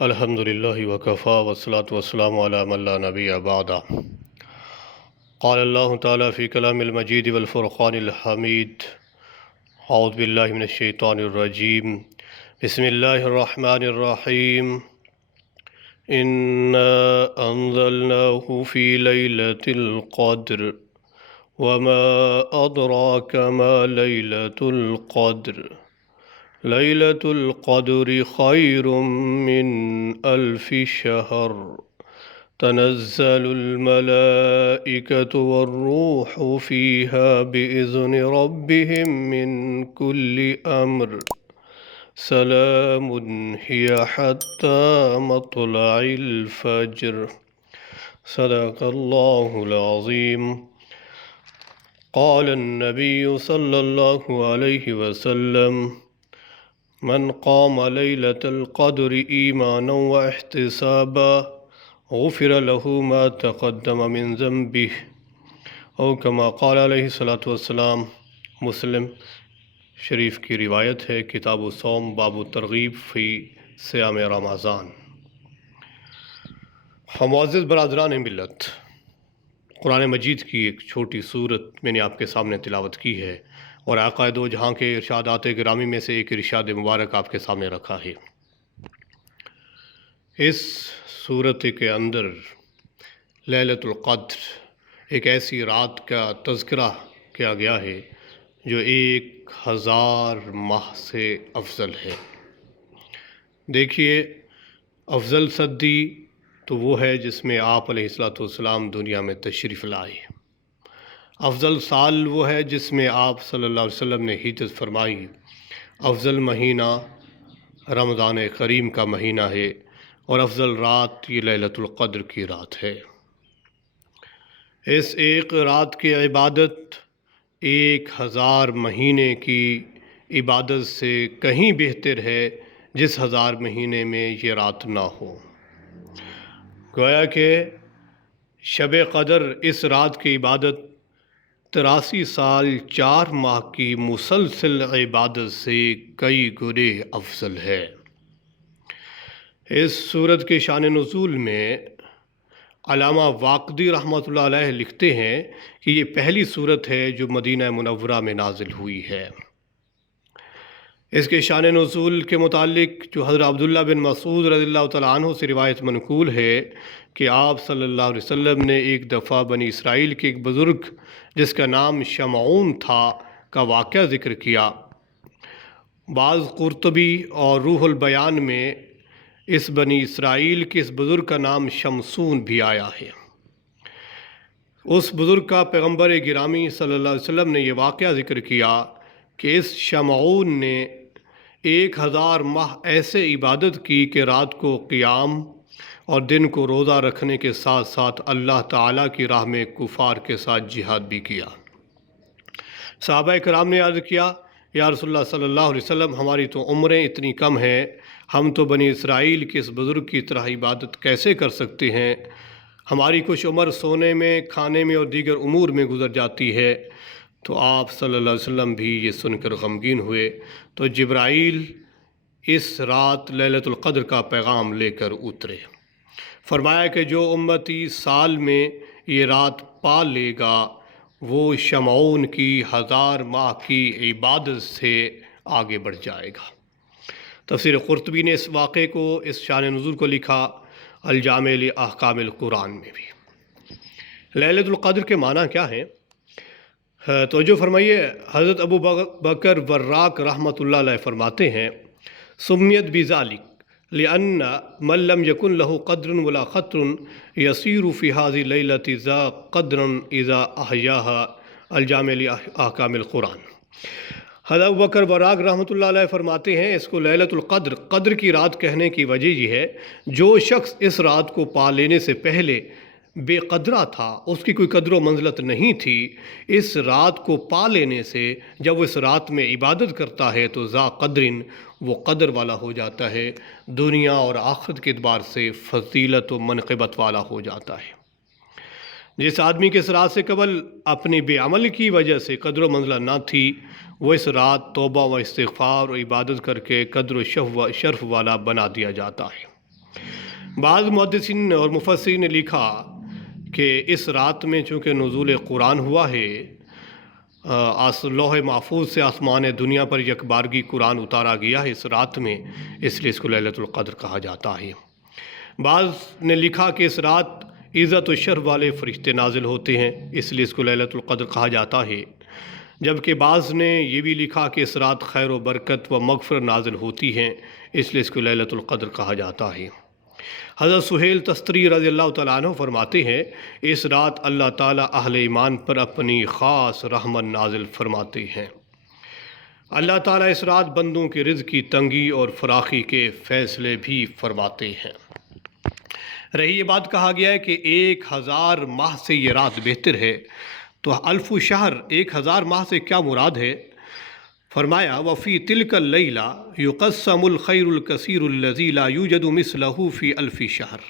الحمد للہ وکفا والصلاة والسلام علی من لا نبی بعد۔ قال اللہ تعالیٰ فی کلام المجید والفرقان الحمید۔ اعوذ باللہ من الشیطان الرجیم، بسم اللہ الرحمن الرحیم۔ انا انزلناہ فی لیلۃ القدر وما ادراک ما لیلۃ القدر لیلۃ القدر خیر من الف شہر تنزل الملائکۃ والروح فیہا بإذن ربہم من کل امر سلام ہی حتی مطلع الفجر۔ صدق اللہ العظیم۔ قال النبی صلی اللہ علیہ وسلم: من قام لیلۃ القدر ایمانا واحتسابا غفر له ما تقدم من ذنبه، او کما قال علیہ الصلاۃ والسلام۔ مسلم شریف کی روایت ہے۔ کتاب الصوم، باب الترغیب فی صیام رمضان۔ معزز برادران ملت، قرآن مجید کی ایک چھوٹی سورت میں نے آپ کے سامنے تلاوت کی ہے، اور آقا دو جہاں کے ارشادات گرامی میں سے ایک ارشاد مبارک آپ کے سامنے رکھا ہے۔ اس سورت کے اندر لیلۃ القدر، ایک ایسی رات کا تذکرہ کیا گیا ہے جو 1000 ماہ سے افضل ہے۔ دیکھیے، افضل صدی تو وہ ہے جس میں آپ علیہ الصلوۃ والسلام دنیا میں تشریف لائے۔ افضل سال وہ ہے جس میں آپ صلی اللہ علیہ وسلم نے ہجرت فرمائی۔ افضل مہینہ رمضان کریم کا مہینہ ہے، اور افضل رات یہ لیلۃ القدر کی رات ہے۔ اس ایک رات کی عبادت 1000 مہینے کی عبادت سے کہیں بہتر ہے جس 1000 مہینے میں یہ رات نہ ہو۔ گویا کہ شب قدر اس رات کی عبادت 83 سال 4 ماہ کی مسلسل عبادت سے کئی گنے افضل ہے۔ اس سورت کے شان نزول میں علامہ واقدی رحمۃ اللہ علیہ لکھتے ہیں کہ یہ پہلی سورت ہے جو مدینہ منورہ میں نازل ہوئی ہے۔ اس کے شان نزول کے متعلق جو حضرت عبداللہ بن مسعود رضی اللہ تعالیٰ عنہ سے روایت منقول ہے کہ آپ صلی اللہ علیہ وسلم نے ایک دفعہ بنی اسرائیل کے ایک بزرگ جس کا نام شمعون تھا کا واقعہ ذکر کیا۔ بعض قرطبی اور روح البیان میں اس بنی اسرائیل کے اس بزرگ کا نام شمسون بھی آیا ہے۔ اس بزرگ کا پیغمبر گرامی صلی اللہ علیہ وسلم نے یہ واقعہ ذکر کیا کہ اس شمعون نے 1000 ماہ ایسے عبادت کی کہ رات کو قیام اور دن کو روزہ رکھنے کے ساتھ ساتھ اللہ تعالیٰ کی راہ میں کفار کے ساتھ جہاد بھی کیا۔ صحابہ کرام نے عرض کیا: یا رسول اللہ صلی اللہ علیہ وسلم، ہماری تو عمریں اتنی کم ہیں، ہم تو بنی اسرائیل کے اس بزرگ کی طرح عبادت کیسے کر سکتے ہیں؟ ہماری کچھ عمر سونے میں، کھانے میں اور دیگر امور میں گزر جاتی ہے۔ تو آپ صلی اللہ علیہ وسلم بھی یہ سن کر غمگین ہوئے، تو جبرائیل اس رات لیلۃ القدر کا پیغام لے کر اترے۔ فرمایا کہ جو امتی سال میں یہ رات پا لے گا وہ شمعون کی 1000 ماہ کی عبادت سے آگے بڑھ جائے گا۔ تفسیر قرطبی نے اس واقعے کو، اس شان نزول کو لکھا الجامع لاحکام القرآن میں بھی۔ لیلۃ القدر کے معنی کیا ہیں؟ توجہ فرمائیے، حضرت ابو بکر وراق رحمۃ اللہ علیہ فرماتے ہیں: سمیت بذالک لأن من لم يكن له قدر ولا خطر يصير في هذه الليلة ذا قدر إذا أحياها الجامع لأحكام القرآن۔ حضرت ابو بکر وراق رحمۃ اللہ علیہ فرماتے ہیں اس کو لیلۃ القدر، قدر کی رات کہنے کی وجہ یہ ہے جو شخص اس رات کو پا لینے سے پہلے بے قدرہ تھا، اس کی کوئی قدر و منزلت نہیں تھی، اس رات کو پا لینے سے جب وہ اس رات میں عبادت کرتا ہے تو ذا قدرن، وہ قدر والا ہو جاتا ہے، دنیا اور آخرت کے اعتبار سے فضیلت و منقبت والا ہو جاتا ہے۔ جس آدمی کے اس رات سے قبل اپنی بے عمل کی وجہ سے قدر و منزلہ نہ تھی، وہ اس رات توبہ و استغفار و عبادت کر کے قدر و شرف والا بنا دیا جاتا ہے۔ بعض محدثین اور مفسرین نے لکھا کہ اس رات میں چونکہ نزول قرآن ہوا ہے، لوح محفوظ سے آسمان دنیا پر یکبارگی قرآن اتارا گیا ہے اس رات میں، اس لیے اس کو لیلۃ القدر کہا جاتا ہے۔ بعض نے لکھا کہ اس رات عزت و شرف والے فرشتے نازل ہوتے ہیں، اس لیے اس کو لیلۃ القدر کہا جاتا ہے، جبکہ بعض نے یہ بھی لکھا کہ اس رات خیر و برکت و مغفرت نازل ہوتی ہیں، اس لیے اس کو لیلۃ القدر کہا جاتا ہے۔ حضرت سہیل تستری رضی اللہ تعالیٰ عنہ فرماتے ہیں، اس رات اللہ تعالیٰ اہل ایمان پر اپنی خاص رحمت نازل فرماتے ہیں۔ اللہ تعالیٰ اس رات بندوں کے رزق کی تنگی اور فراخی کے فیصلے بھی فرماتے ہیں۔ رہی یہ بات کہا گیا ہے کہ 1000 ماہ سے یہ رات بہتر ہے، تو الف شہر 1000 ماہ سے کیا مراد ہے؟ فرمایا وفی تلک اللیلہ یقسم الخیر الکثیر الذی لا یوجد مثلہ فی الف شہر۔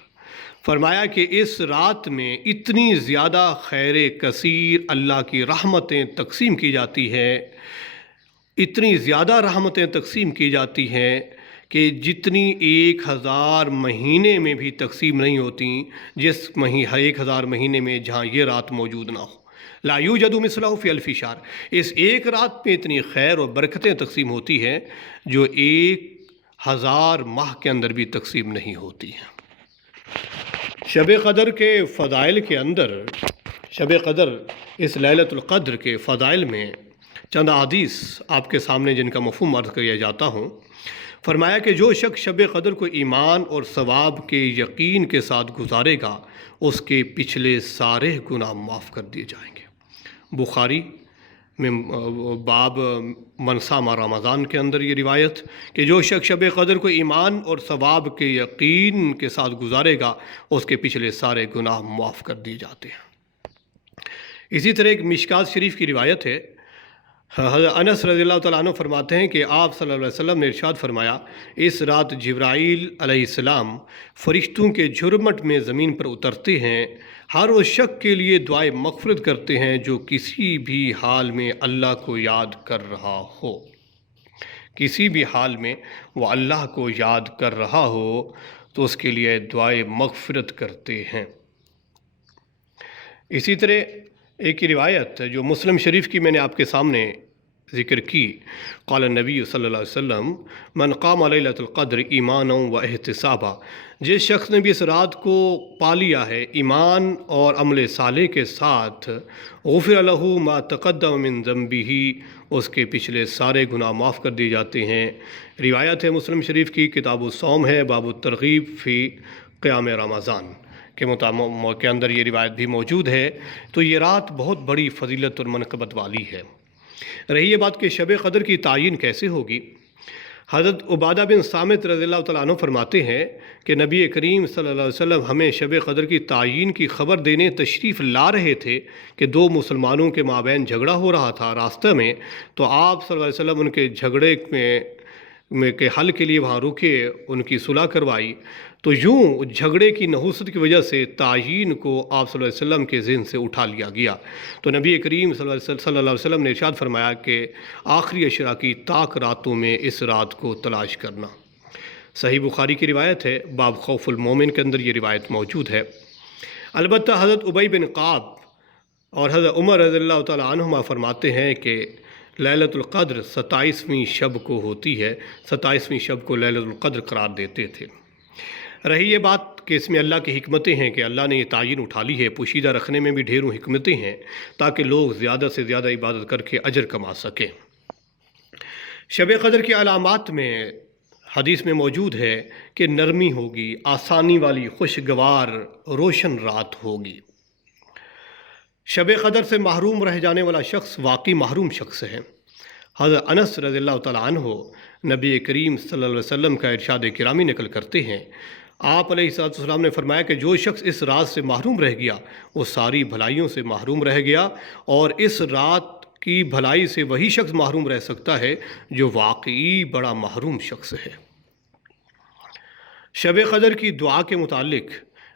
فرمایا کہ اس رات میں اتنی زیادہ خیر کثیر اللہ کی رحمتیں تقسیم کی جاتی ہیں، اتنی زیادہ رحمتیں تقسیم کی جاتی ہیں کہ جتنی 1000 مہینے میں بھی تقسیم نہیں ہوتی، جس 1000 مہینے میں جہاں یہ رات موجود نہ ہو۔ لا یوجد مثلہ فی الف شہر، اس ایک رات میں اتنی خیر و برکتیں تقسیم ہوتی ہیں جو 1000 ماہ کے اندر بھی تقسیم نہیں ہوتی ہیں۔ شب قدر کے فضائل کے اندر، شب قدر اس لیلۃ القدر کے فضائل میں چند احادیث آپ کے سامنے جن کا مفہوم عرض کیا جاتا ہوں۔ فرمایا کہ جو شخص شب قدر کو ایمان اور ثواب کے یقین کے ساتھ گزارے گا، اس کے پچھلے سارے گناہ معاف کر دیے جائیں گے۔ بخاری میں باب من صام رمضان کے اندر یہ روایت کہ جو شخص شب قدر کو ایمان اور ثواب کے یقین کے ساتھ گزارے گا، اس کے پچھلے سارے گناہ معاف کر دیے جاتے ہیں۔ اسی طرح ایک مشکات شریف کی روایت ہے، حضرت انس رضی اللہ تعالیٰ عنہ فرماتے ہیں کہ آپ صلی اللہ علیہ وسلم نے ارشاد فرمایا، اس رات جبرائیل علیہ السلام فرشتوں کے جھرمٹ میں زمین پر اترتے ہیں، ہر اس شخص کے لیے دعائے مغفرت کرتے ہیں جو کسی بھی حال میں اللہ کو یاد کر رہا ہو۔ کسی بھی حال میں وہ اللہ کو یاد کر رہا ہو تو اس کے لیے دعائے مغفرت کرتے ہیں۔ اسی طرح ایک روایت جو مسلم شریف کی میں نے آپ کے سامنے ذکر کی، قال النبی صلی اللہ علیہ وسلم من قام لیلۃ القدر ایمانا و احتسابا، جس شخص نے بھی اس رات کو پا لیا ہے ایمان اور عمل صالح کے ساتھ، غفر لہ ما تقدم من ذنبہ، اس کے پچھلے سارے گناہ معاف کر دیے جاتے ہیں۔ روایت ہے مسلم شریف کی، کتاب الصوم ہے، باب الترغیب فی قیام رمضان کے اندر یہ روایت بھی موجود ہے۔ تو یہ رات بہت بڑی فضیلت اور منقبت والی ہے۔ رہی یہ بات کہ شب قدر کی تعین کیسے ہوگی، حضرت عبادہ بن صامت رضی اللہ تعالیٰ عنہ فرماتے ہیں کہ نبی کریم صلی اللہ علیہ وسلم ہمیں شب قدر کی تعین کی خبر دینے تشریف لا رہے تھے کہ دو مسلمانوں کے مابین جھگڑا ہو رہا تھا راستہ میں، تو آپ صلی اللہ علیہ وسلم ان کے جھگڑے میں کے حل کے لیے وہاں رکے، ان کی صلح کروائی۔ تو یوں جھگڑے کی نحوست کی وجہ سے تعین کو آپ صلی اللہ علیہ وسلم کے ذہن سے اٹھا لیا گیا۔ تو نبی کریم صلی اللہ علیہ وسلم نے ارشاد فرمایا کہ آخری عشرہ کی طاق راتوں میں اس رات کو تلاش کرنا۔ صحیح بخاری کی روایت ہے، باب خوف المومن کے اندر یہ روایت موجود ہے۔ البتہ حضرت ابی بن کعب اور حضرت عمر رضی اللہ تعالیٰ عنہما فرماتے ہیں کہ لیلۃ القدر 27ویں شب کو ہوتی ہے، 27ویں شب کو لیلۃ القدر قرار دیتے تھے۔ رہی یہ بات کہ اس میں اللہ کی حکمتیں ہیں کہ اللہ نے یہ تعین اٹھا لی ہے، پوشیدہ رکھنے میں بھی ڈھیروں حکمتیں ہیں تاکہ لوگ زیادہ سے زیادہ عبادت کر کے اجر کما سکیں۔ شب قدر کی علامات میں حدیث میں موجود ہے کہ نرمی ہوگی، آسانی والی خوشگوار روشن رات ہوگی۔ شب قدر سے محروم رہ جانے والا شخص واقعی محروم شخص ہے۔ حضرت انس رضی اللہ تعالیٰ عنہ نبی کریم صلی اللہ علیہ وسلم کا ارشاد گرامی نقل کرتے ہیں، آپ علیہ السلام نے فرمایا کہ جو شخص اس رات سے محروم رہ گیا وہ ساری بھلائیوں سے محروم رہ گیا، اور اس رات کی بھلائی سے وہی شخص محروم رہ سکتا ہے جو واقعی بڑا محروم شخص ہے۔ شب قدر کی دعا کے متعلق